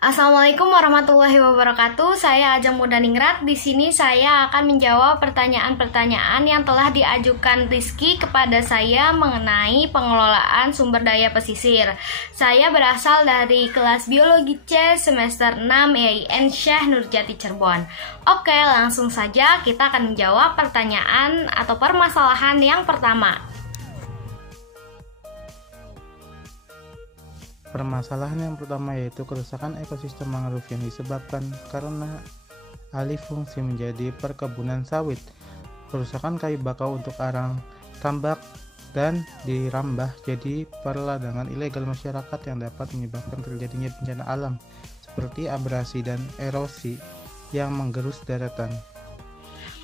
Assalamualaikum warahmatullahi wabarakatuh. Saya Ajeng Mudaningrat. Di sini saya akan menjawab pertanyaan-pertanyaan yang telah diajukan Rizky kepada saya mengenai pengelolaan sumber daya pesisir. Saya berasal dari kelas Biologi C semester 6 EIN Syekh Nurjati Cirebon. Oke, langsung saja kita akan menjawab pertanyaan atau permasalahan yang pertama. Permasalahan yang pertama yaitu kerusakan ekosistem mangrove yang disebabkan karena alih fungsi menjadi perkebunan sawit, kerusakan kayu bakau untuk arang tambak, dan dirambah jadi perladangan ilegal masyarakat yang dapat menyebabkan terjadinya bencana alam seperti abrasi dan erosi yang menggerus daratan.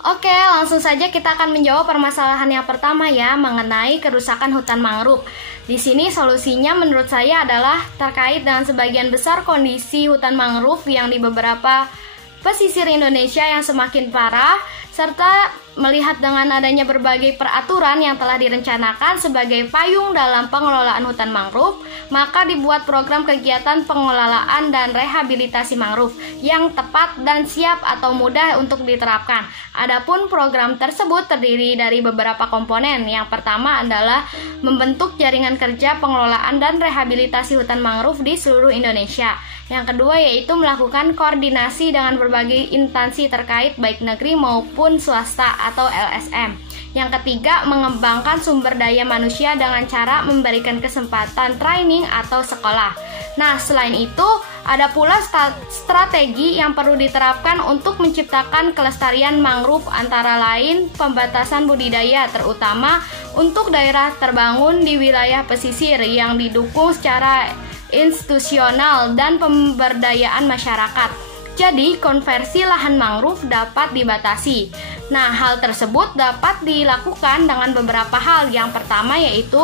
Oke, langsung saja kita akan menjawab permasalahan yang pertama ya, mengenai kerusakan hutan mangrove. Di sini solusinya menurut saya adalah terkait dengan sebagian besar kondisi hutan mangrove yang di beberapa pesisir Indonesia yang semakin parah, serta melihat dengan adanya berbagai peraturan yang telah direncanakan sebagai payung dalam pengelolaan hutan mangrove, maka dibuat program kegiatan pengelolaan dan rehabilitasi mangrove yang tepat dan siap atau mudah untuk diterapkan. Adapun program tersebut terdiri dari beberapa komponen. Yang pertama adalah membentuk jaringan kerja pengelolaan dan rehabilitasi hutan mangrove di seluruh Indonesia. Yang kedua yaitu melakukan koordinasi dengan berbagai instansi terkait baik negeri maupun swasta atau LSM. Yang ketiga, mengembangkan sumber daya manusia dengan cara memberikan kesempatan training atau sekolah. Nah, selain itu, ada pula strategi yang perlu diterapkan untuk menciptakan kelestarian mangrove, antara lain pembatasan budidaya terutama untuk daerah terbangun di wilayah pesisir yang didukung secara institusional dan pemberdayaan masyarakat. Jadi, konversi lahan mangrove dapat dibatasi. Nah, hal tersebut dapat dilakukan dengan beberapa hal. Yang pertama yaitu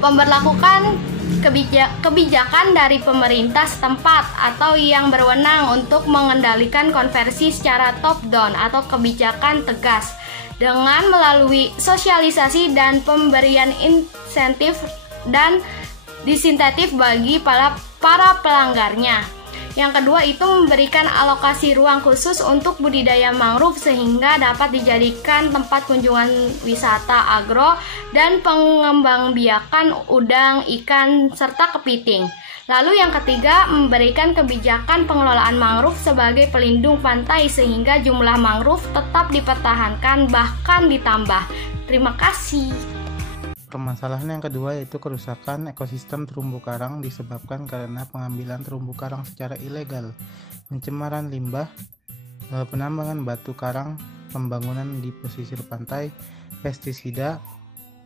pemberlakukan kebijakan dari pemerintah setempat atau yang berwenang untuk mengendalikan konversi secara top down atau kebijakan tegas dengan melalui sosialisasi dan pemberian insentif dan disinsentif bagi para pelanggarnya. Yang kedua itu memberikan alokasi ruang khusus untuk budidaya mangrove sehingga dapat dijadikan tempat kunjungan wisata agro dan pengembangbiakan udang, ikan, serta kepiting. Lalu yang ketiga, memberikan kebijakan pengelolaan mangrove sebagai pelindung pantai sehingga jumlah mangrove tetap dipertahankan bahkan ditambah. Terima kasih. Permasalahan yang kedua yaitu kerusakan ekosistem terumbu karang disebabkan karena pengambilan terumbu karang secara ilegal, pencemaran limbah, penambangan batu karang, pembangunan di pesisir pantai, pestisida,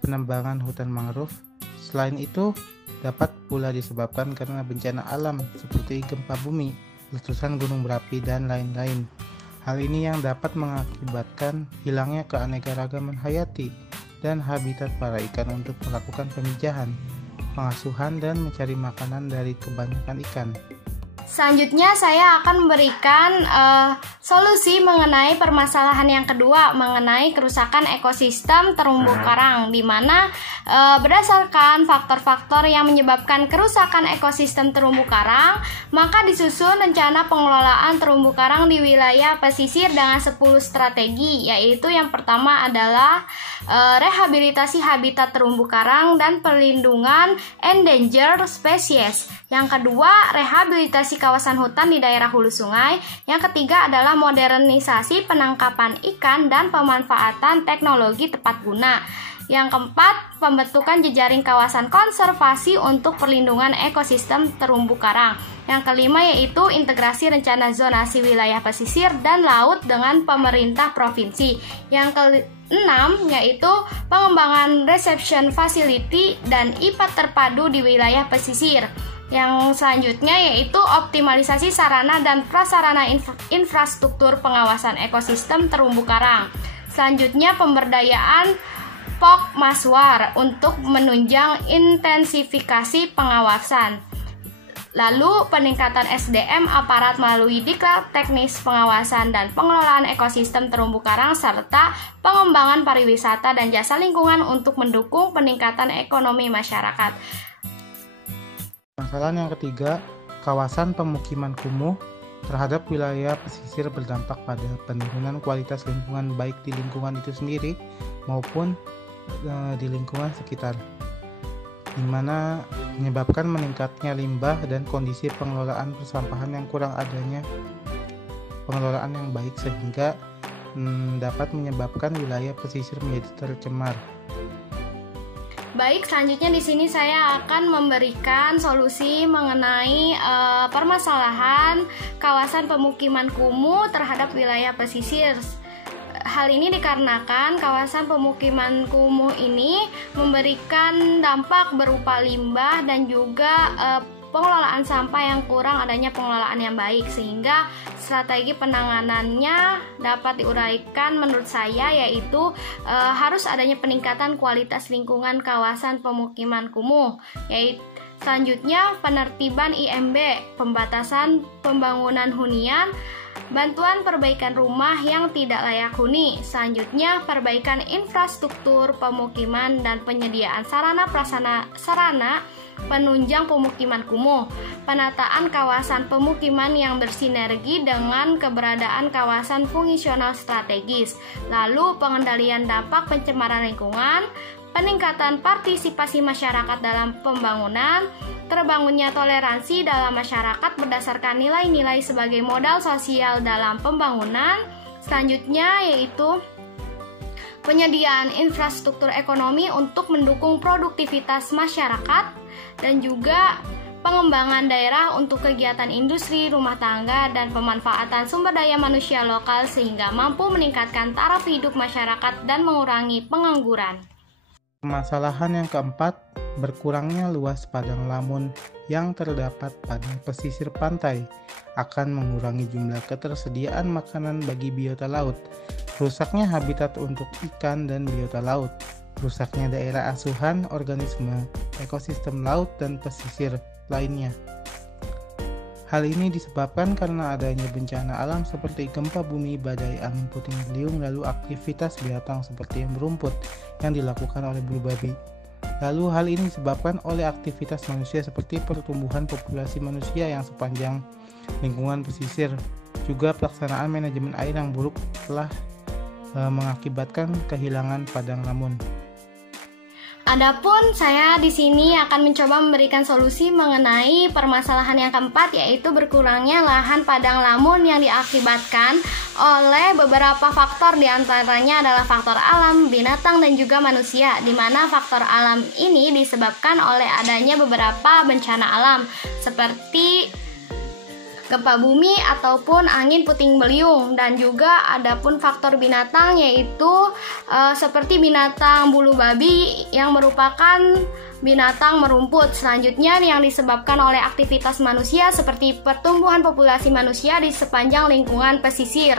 penambangan hutan mangrove. Selain itu, dapat pula disebabkan karena bencana alam seperti gempa bumi, letusan gunung berapi, dan lain-lain. Hal ini yang dapat mengakibatkan hilangnya keanekaragaman hayati dan habitat para ikan untuk melakukan pemijahan, pengasuhan, dan mencari makanan dari kebanyakan ikan. Selanjutnya saya akan memberikan solusi mengenai permasalahan yang kedua mengenai kerusakan ekosistem terumbu karang, di mana berdasarkan faktor-faktor yang menyebabkan kerusakan ekosistem terumbu karang, maka disusun rencana pengelolaan terumbu karang di wilayah pesisir dengan 10 strategi, yaitu yang pertama adalah rehabilitasi habitat terumbu karang dan perlindungan endangered species. Yang kedua, rehabilitasi kawasan hutan di daerah hulu sungai. Yang ketiga adalah modernisasi penangkapan ikan dan pemanfaatan teknologi tepat guna. Yang keempat, pembentukan jejaring kawasan konservasi untuk perlindungan ekosistem terumbu karang. Yang kelima yaitu integrasi rencana zonasi wilayah pesisir dan laut dengan pemerintah provinsi. Yang keenam yaitu pengembangan reception facility dan IPA terpadu di wilayah pesisir. Yang selanjutnya yaitu optimalisasi sarana dan prasarana infrastruktur pengawasan ekosistem terumbu karang. Selanjutnya pemberdayaan POK Maswar untuk menunjang intensifikasi pengawasan. Lalu peningkatan SDM aparat melalui diklat teknis pengawasan dan pengelolaan ekosistem terumbu karang serta pengembangan pariwisata dan jasa lingkungan untuk mendukung peningkatan ekonomi masyarakat. Permasalahan yang ketiga, Kawasan pemukiman kumuh terhadap wilayah pesisir berdampak pada penurunan kualitas lingkungan baik di lingkungan itu sendiri maupun di lingkungan sekitar, di mana menyebabkan meningkatnya limbah dan kondisi pengelolaan persampahan yang kurang adanya pengelolaan yang baik sehingga dapat menyebabkan wilayah pesisir menjadi tercemar. Baik, selanjutnya di sini saya akan memberikan solusi mengenai permasalahan kawasan pemukiman kumuh terhadap wilayah pesisir. Hal ini dikarenakan kawasan pemukiman kumuh ini memberikan dampak berupa limbah dan juga pengelolaan sampah yang kurang adanya pengelolaan yang baik, sehingga strategi penanganannya dapat diuraikan menurut saya yaitu harus adanya peningkatan kualitas lingkungan kawasan pemukiman kumuh, yaitu selanjutnya penertiban IMB, pembatasan pembangunan hunian, bantuan perbaikan rumah yang tidak layak huni. Selanjutnya, perbaikan infrastruktur pemukiman dan penyediaan sarana penunjang pemukiman kumuh. Penataan kawasan pemukiman yang bersinergi dengan keberadaan kawasan fungsional strategis. Lalu, pengendalian dampak pencemaran lingkungan, peningkatan partisipasi masyarakat dalam pembangunan, terbangunnya toleransi dalam masyarakat berdasarkan nilai-nilai sebagai modal sosial dalam pembangunan. Selanjutnya yaitu penyediaan infrastruktur ekonomi untuk mendukung produktivitas masyarakat dan juga pengembangan daerah untuk kegiatan industri, rumah tangga, dan pemanfaatan sumber daya manusia lokal sehingga mampu meningkatkan taraf hidup masyarakat dan mengurangi pengangguran. Permasalahan yang keempat, berkurangnya luas padang lamun yang terdapat pada pesisir pantai akan mengurangi jumlah ketersediaan makanan bagi biota laut, rusaknya habitat untuk ikan dan biota laut, rusaknya daerah asuhan organisme, ekosistem laut dan pesisir lainnya. Hal ini disebabkan karena adanya bencana alam seperti gempa bumi, badai, angin puting beliung, lalu aktivitas binatang seperti yang berumput yang dilakukan oleh bulu babi. Lalu hal ini disebabkan oleh aktivitas manusia seperti pertumbuhan populasi manusia yang sepanjang lingkungan pesisir. Juga pelaksanaan manajemen air yang buruk telah mengakibatkan kehilangan padang lamun. Adapun saya di sini akan mencoba memberikan solusi mengenai permasalahan yang keempat, yaitu berkurangnya lahan padang lamun yang diakibatkan oleh beberapa faktor, diantaranya adalah faktor alam, binatang, dan juga manusia, di mana faktor alam ini disebabkan oleh adanya beberapa bencana alam seperti gempa bumi ataupun angin puting beliung, dan juga adapun faktor binatang yaitu seperti binatang bulu babi yang merupakan binatang merumput. Selanjutnya yang disebabkan oleh aktivitas manusia seperti pertumbuhan populasi manusia di sepanjang lingkungan pesisir.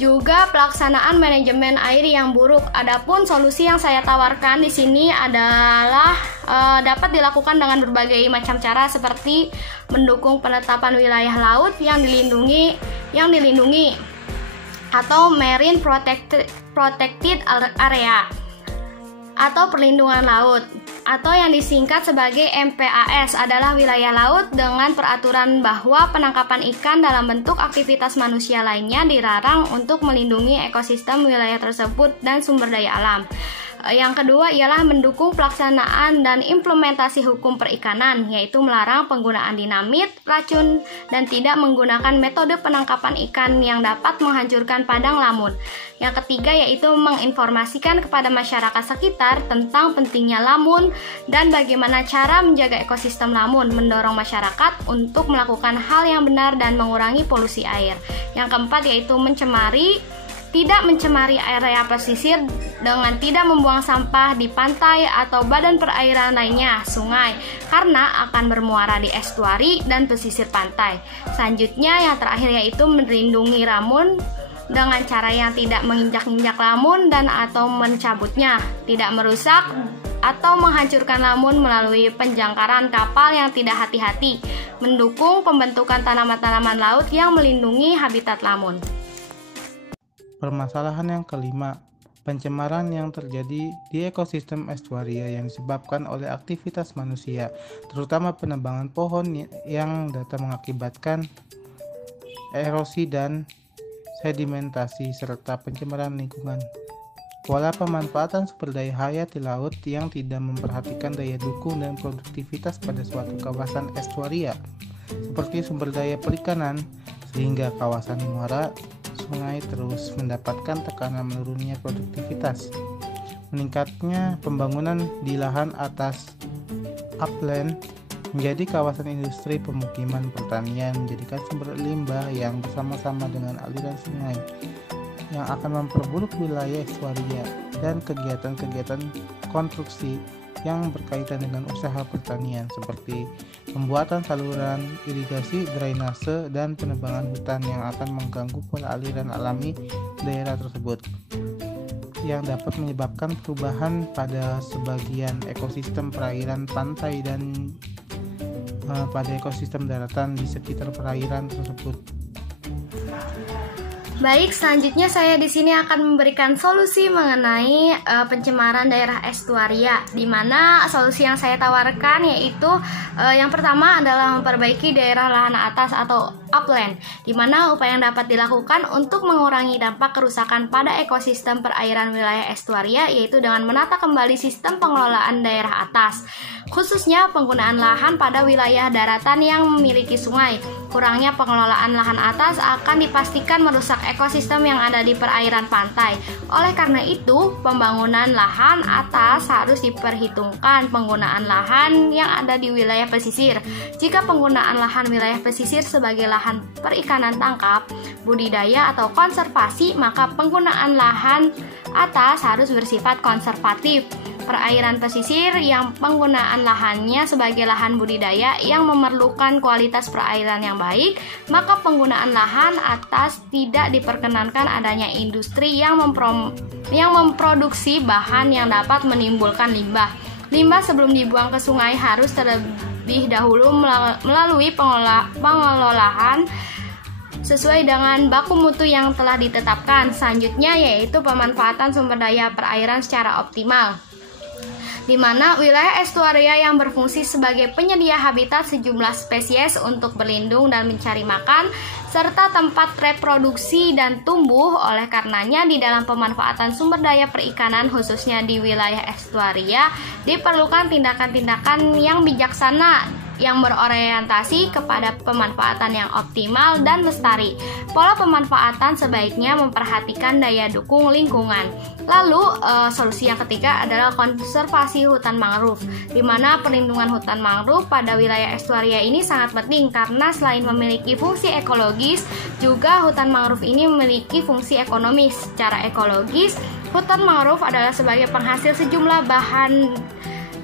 Juga pelaksanaan manajemen air yang buruk. Adapun solusi yang saya tawarkan di sini adalah dapat dilakukan dengan berbagai macam cara seperti mendukung penetapan wilayah laut yang dilindungi atau marine protected area atau perlindungan laut, atau yang disingkat sebagai MPAS adalah wilayah laut dengan peraturan bahwa penangkapan ikan dalam bentuk aktivitas manusia lainnya dilarang untuk melindungi ekosistem wilayah tersebut dan sumber daya alam. Yang kedua ialah mendukung pelaksanaan dan implementasi hukum perikanan, yaitu melarang penggunaan dinamit, racun, dan tidak menggunakan metode penangkapan ikan yang dapat menghancurkan padang lamun. Yang ketiga yaitu menginformasikan kepada masyarakat sekitar tentang pentingnya lamun dan bagaimana cara menjaga ekosistem lamun, mendorong masyarakat untuk melakukan hal yang benar dan mengurangi polusi air. Yang keempat yaitu tidak mencemari area pesisir dengan tidak membuang sampah di pantai atau badan perairan lainnya, sungai, karena akan bermuara di estuari dan pesisir pantai. Selanjutnya yang terakhir yaitu melindungi lamun dengan cara yang tidak menginjak-injak lamun dan atau mencabutnya, tidak merusak atau menghancurkan lamun melalui penjangkaran kapal yang tidak hati-hati, mendukung pembentukan tanaman-tanaman laut yang melindungi habitat lamun. Permasalahan yang kelima, pencemaran yang terjadi di ekosistem estuaria yang disebabkan oleh aktivitas manusia, terutama penebangan pohon yang dapat mengakibatkan erosi dan sedimentasi serta pencemaran lingkungan. Pola pemanfaatan sumber daya hayati laut yang tidak memperhatikan daya dukung dan produktivitas pada suatu kawasan estuaria, seperti sumber daya perikanan, sehingga kawasan muara sungai terus mendapatkan tekanan menurunnya produktivitas. Meningkatnya pembangunan di lahan atas upland menjadi kawasan industri, pemukiman, pertanian, menjadikan sumber limbah yang bersama-sama dengan aliran sungai yang akan memperburuk wilayah estuaria dan kegiatan-kegiatan konstruksi yang berkaitan dengan usaha pertanian seperti pembuatan saluran irigasi, drainase, dan penebangan hutan yang akan mengganggu pola aliran alami daerah tersebut, yang dapat menyebabkan perubahan pada sebagian ekosistem perairan pantai dan pada ekosistem daratan di sekitar perairan tersebut. Baik, selanjutnya saya di sini akan memberikan solusi mengenai pencemaran daerah estuaria, di mana solusi yang saya tawarkan yaitu yang pertama adalah memperbaiki daerah lahan atas atau upland, di mana upaya yang dapat dilakukan untuk mengurangi dampak kerusakan pada ekosistem perairan wilayah estuaria yaitu dengan menata kembali sistem pengelolaan daerah atas, khususnya penggunaan lahan pada wilayah daratan yang memiliki sungai. Kurangnya pengelolaan lahan atas akan dipastikan merusak ekosistem yang ada di perairan pantai. Oleh karena itu, pembangunan lahan atas harus diperhitungkan penggunaan lahan yang ada di wilayah pesisir. Jika penggunaan lahan wilayah pesisir sebagai lahan perikanan tangkap, budidaya atau konservasi, maka penggunaan lahan atas harus bersifat konservatif. Perairan pesisir yang penggunaan lahannya sebagai lahan budidaya yang memerlukan kualitas perairan yang baik, maka penggunaan lahan atas tidak diperkenankan adanya industri yang memproduksi bahan yang dapat menimbulkan limbah. Limbah sebelum dibuang ke sungai harus terlebih dahulu melalui pengelolaan sesuai dengan baku mutu yang telah ditetapkan. Selanjutnya yaitu pemanfaatan sumber daya perairan secara optimal, di mana wilayah estuaria yang berfungsi sebagai penyedia habitat sejumlah spesies untuk berlindung dan mencari makan, serta tempat reproduksi dan tumbuh. Oleh karenanya, di dalam pemanfaatan sumber daya perikanan, khususnya di wilayah estuaria, diperlukan tindakan-tindakan yang bijaksana yang berorientasi kepada pemanfaatan yang optimal dan lestari. Pola pemanfaatan sebaiknya memperhatikan daya dukung lingkungan. Lalu, solusi yang ketiga adalah konservasi hutan mangrove, di mana perlindungan hutan mangrove pada wilayah estuaria ini sangat penting karena selain memiliki fungsi ekologis, juga hutan mangrove ini memiliki fungsi ekonomis. Secara ekologis, hutan mangrove adalah sebagai penghasil sejumlah bahan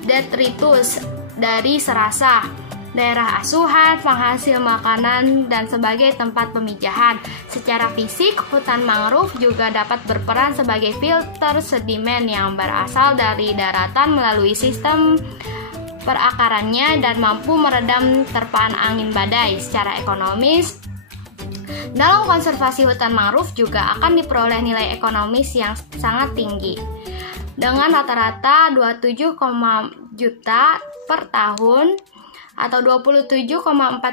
detritus dari serasa, daerah asuhan, penghasil makanan, dan sebagai tempat pemijahan. Secara fisik, hutan mangrove juga dapat berperan sebagai filter sedimen yang berasal dari daratan melalui sistem perakarannya dan mampu meredam terpaan angin badai. Secara ekonomis, dalam konservasi hutan mangrove juga akan diperoleh nilai ekonomis yang sangat tinggi, dengan rata-rata 27,4 juta per tahun atau 27,4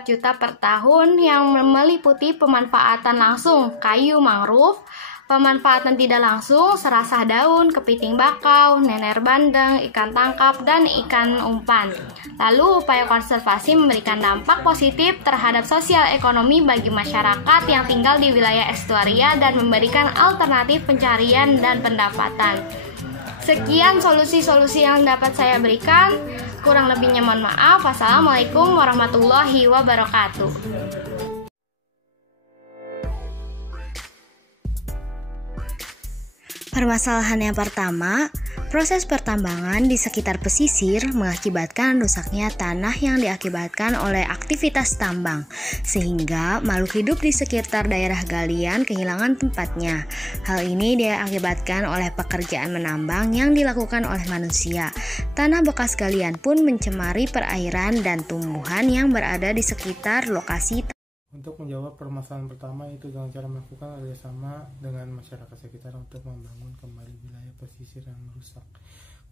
juta per tahun, yang meliputi pemanfaatan langsung kayu mangrove, pemanfaatan tidak langsung serasah daun, kepiting bakau, nener bandeng, ikan tangkap, dan ikan umpan. Lalu upaya konservasi memberikan dampak positif terhadap sosial ekonomi bagi masyarakat yang tinggal di wilayah estuaria dan memberikan alternatif pencarian dan pendapatan. Sekian solusi-solusi yang dapat saya berikan. Kurang lebihnya mohon maaf. Wassalamualaikum warahmatullahi wabarakatuh. Permasalahan yang pertama, proses pertambangan di sekitar pesisir mengakibatkan rusaknya tanah yang diakibatkan oleh aktivitas tambang, sehingga makhluk hidup di sekitar daerah galian kehilangan tempatnya. Hal ini diakibatkan oleh pekerjaan menambang yang dilakukan oleh manusia. Tanah bekas galian pun mencemari perairan dan tumbuhan yang berada di sekitar lokasi. Untuk menjawab permasalahan pertama, itu dengan cara melakukan kerjasama dengan masyarakat sekitar untuk membangun kembali wilayah pesisir yang rusak.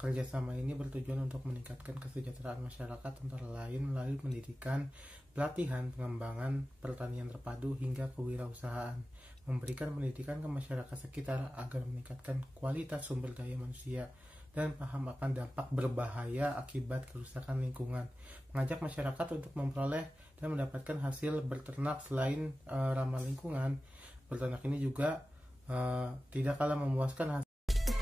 Kerjasama ini bertujuan untuk meningkatkan kesejahteraan masyarakat antara lain melalui pendidikan, pelatihan, pengembangan, pertanian terpadu, hingga kewirausahaan. Memberikan pendidikan ke masyarakat sekitar agar meningkatkan kualitas sumber daya manusia dan paham akan dampak berbahaya akibat kerusakan lingkungan. Mengajak masyarakat untuk memperoleh dan mendapatkan hasil berternak selain ramah lingkungan. Berternak ini juga tidak kalah memuaskan hasil.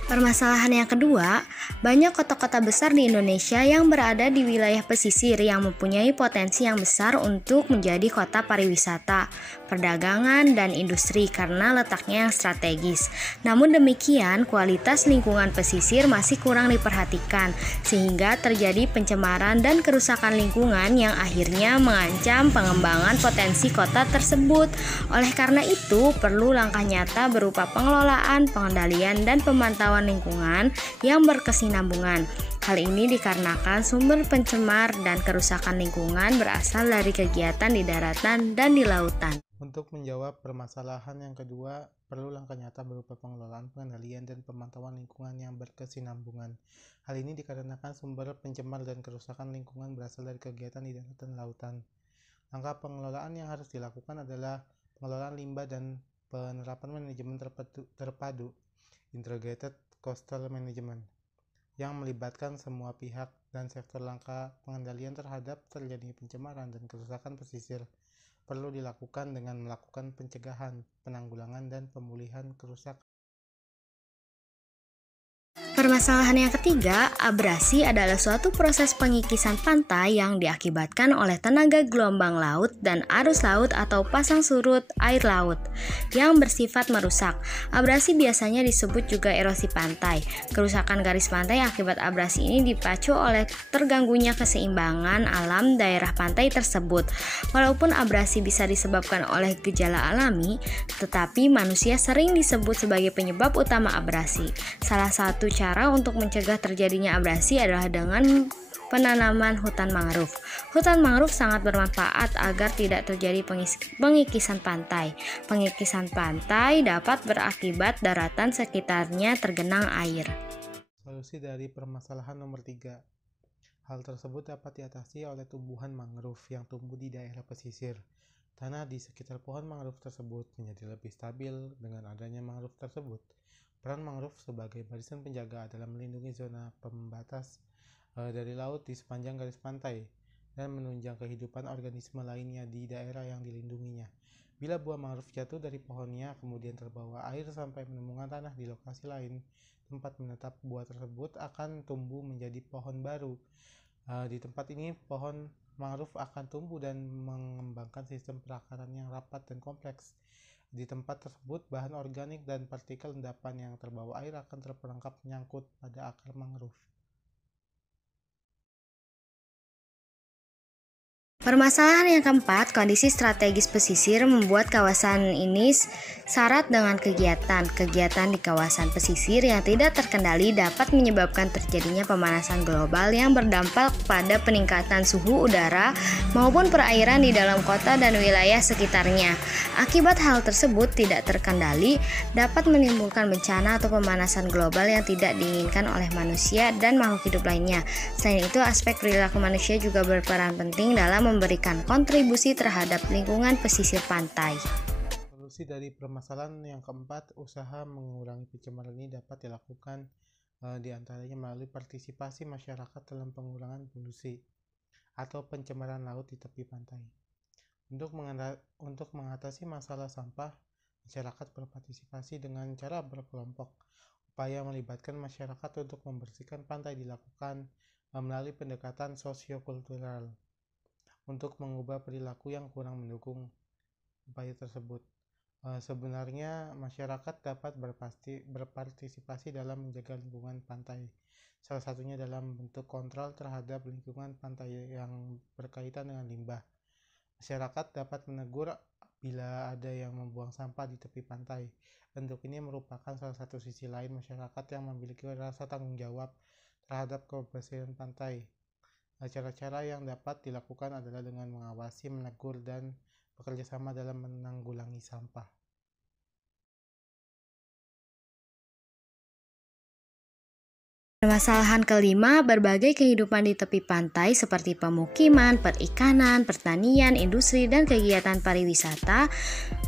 Permasalahan yang kedua, banyak kota-kota besar di Indonesia yang berada di wilayah pesisir yang mempunyai potensi yang besar untuk menjadi kota pariwisata, perdagangan, dan industri karena letaknya yang strategis. Namun demikian, kualitas lingkungan pesisir masih kurang diperhatikan, sehingga terjadi pencemaran dan kerusakan lingkungan yang akhirnya mengancam pengembangan potensi kota tersebut. Oleh karena itu, perlu langkah nyata berupa pengelolaan, pengendalian, dan pemantauan lingkungan yang berkesinambungan. Hal ini dikarenakan sumber pencemar dan kerusakan lingkungan berasal dari kegiatan di daratan dan di lautan. Untuk menjawab permasalahan yang kedua, perlu langkah nyata berupa pengelolaan, pengendalian, dan pemantauan lingkungan yang berkesinambungan. Hal ini dikarenakan sumber pencemar dan kerusakan lingkungan berasal dari kegiatan di daratan dan lautan. Langkah pengelolaan yang harus dilakukan adalah pengelolaan limbah dan penerapan manajemen terpadu integrated coastal management yang melibatkan semua pihak dan sektor. Langkah pengendalian terhadap terjadinya pencemaran dan kerusakan pesisir perlu dilakukan dengan melakukan pencegahan, penanggulangan, dan pemulihan kerusakan. Permasalahan yang ketiga, abrasi adalah suatu proses pengikisan pantai yang diakibatkan oleh tenaga gelombang laut dan arus laut atau pasang surut air laut yang bersifat merusak. Abrasi biasanya disebut juga erosi pantai. Kerusakan garis pantai akibat abrasi ini dipacu oleh terganggunya keseimbangan alam daerah pantai tersebut. Walaupun abrasi bisa disebabkan oleh gejala alami, tetapi manusia sering disebut sebagai penyebab utama abrasi. Salah satu cara untuk mencegah terjadinya abrasi adalah dengan penanaman hutan mangrove. Hutan mangrove sangat bermanfaat agar tidak terjadi pengikisan pantai. Pengikisan pantai dapat berakibat daratan sekitarnya tergenang air. Solusi dari permasalahan nomor 3. Hal tersebut dapat diatasi oleh tumbuhan mangrove yang tumbuh di daerah pesisir. Tanah di sekitar pohon mangrove tersebut menjadi lebih stabil dengan adanya mangrove tersebut. Peran mangrove sebagai barisan penjaga adalah melindungi zona pembatas dari laut di sepanjang garis pantai dan menunjang kehidupan organisme lainnya di daerah yang dilindunginya. Bila buah mangrove jatuh dari pohonnya kemudian terbawa air sampai menemukan tanah di lokasi lain, tempat menetap buah tersebut akan tumbuh menjadi pohon baru. Di tempat ini pohon mangrove akan tumbuh dan mengembangkan sistem perakaran yang rapat dan kompleks. Di tempat tersebut, bahan organik dan partikel endapan yang terbawa air akan terperangkap menyangkut pada akar mangrove. Permasalahan yang keempat, kondisi strategis pesisir membuat kawasan ini syarat dengan kegiatan di kawasan pesisir yang tidak terkendali dapat menyebabkan terjadinya pemanasan global yang berdampak pada peningkatan suhu udara maupun perairan di dalam kota dan wilayah sekitarnya. Akibat hal tersebut tidak terkendali dapat menimbulkan bencana atau pemanasan global yang tidak diinginkan oleh manusia dan makhluk hidup lainnya. Selain itu, aspek perilaku manusia juga berperan penting dalam memberikan kontribusi terhadap lingkungan pesisir pantai. Solusi dari permasalahan yang keempat, usaha mengurangi pencemaran ini dapat dilakukan diantaranya melalui partisipasi masyarakat dalam pengurangan polusi atau pencemaran laut di tepi pantai. Untuk mengatasi masalah sampah, masyarakat berpartisipasi dengan cara berkelompok. Upaya melibatkan masyarakat untuk membersihkan pantai dilakukan melalui pendekatan sosiokultural untuk mengubah perilaku yang kurang mendukung upaya tersebut. Sebenarnya masyarakat dapat berpartisipasi dalam menjaga lingkungan pantai. Salah satunya dalam bentuk kontrol terhadap lingkungan pantai yang berkaitan dengan limbah. Masyarakat dapat menegur bila ada yang membuang sampah di tepi pantai. Bentuk ini merupakan salah satu sisi lain masyarakat yang memiliki rasa tanggung jawab terhadap kebersihan pantai. Cara-cara yang dapat dilakukan adalah dengan mengawasi, menegur, dan bekerja sama dalam menanggulangi sampah. Permasalahan kelima, berbagai kehidupan di tepi pantai seperti pemukiman, perikanan, pertanian, industri, dan kegiatan pariwisata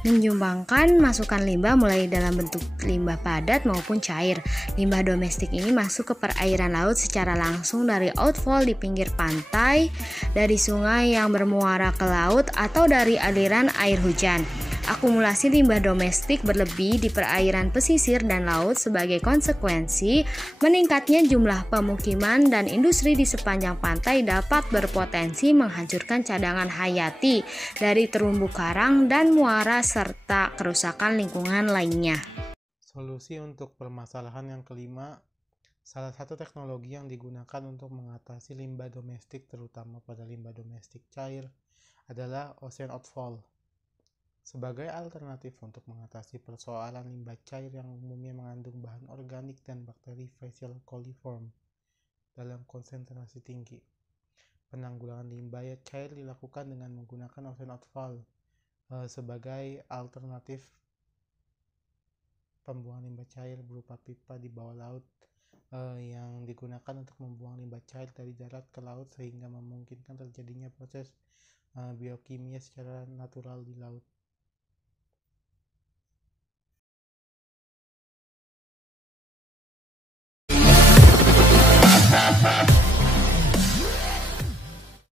menyumbangkan masukan limbah mulai dalam bentuk limbah padat maupun cair. Limbah domestik ini masuk ke perairan laut secara langsung dari outfall di pinggir pantai, dari sungai yang bermuara ke laut, atau dari aliran air hujan. Akumulasi limbah domestik berlebih di perairan pesisir dan laut sebagai konsekuensi meningkatnya jumlah pemukiman dan industri di sepanjang pantai dapat berpotensi menghancurkan cadangan hayati dari terumbu karang dan muara serta kerusakan lingkungan lainnya. Solusi untuk permasalahan yang kelima, salah satu teknologi yang digunakan untuk mengatasi limbah domestik, terutama pada limbah domestik cair, adalah ocean outfall. Sebagai alternatif untuk mengatasi persoalan limbah cair yang umumnya mengandung bahan organik dan bakteri facial coliform dalam konsentrasi tinggi, penanggulangan limbah cair dilakukan dengan menggunakan ocean outfall sebagai alternatif pembuangan limbah cair berupa pipa di bawah laut yang digunakan untuk membuang limbah cair dari darat ke laut sehingga memungkinkan terjadinya proses biokimia secara natural di laut.